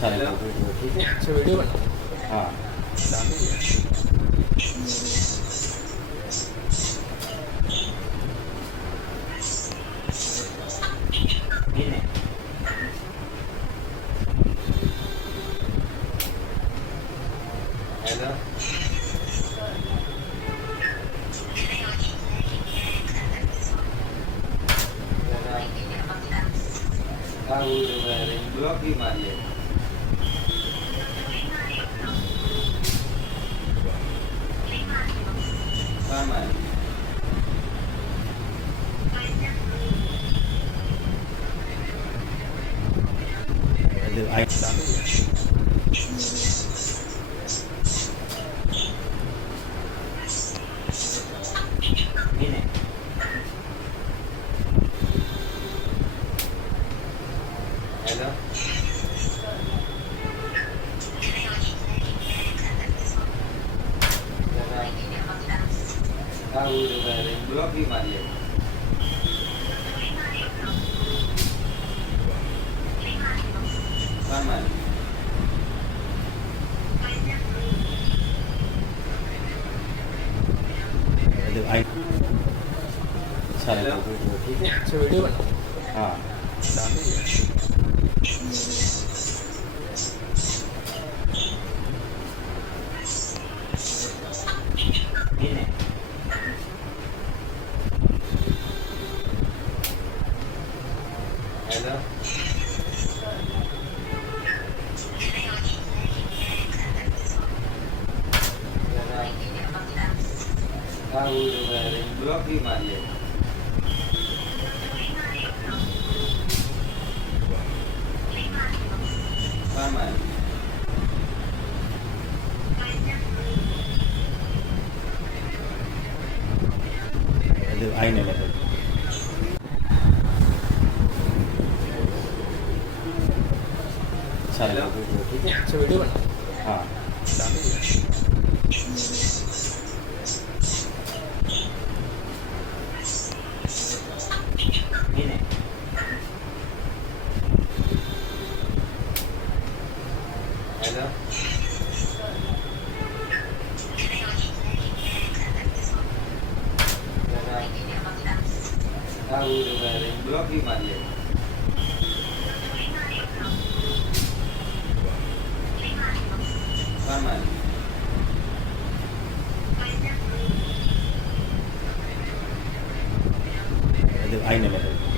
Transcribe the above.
चालेल ठीक आहे अच्छा व्हिडिओ बनव हां हॅलो ब्लॉक भी मारिए काय मारिए हॅलो ब्लॉक भी मारिए काय मारिए चालेल ठीक आहे अच्छा व्हिडिओ बनव हां हॅलो ब्लॉक भी मारिए काय मारिए आई नाही लागत चालेल ठीक आहे अच्छा व्हिडिओ बनव हां हॅलो ब्लॉक भी मारिए काय मारिए आई नाही लागत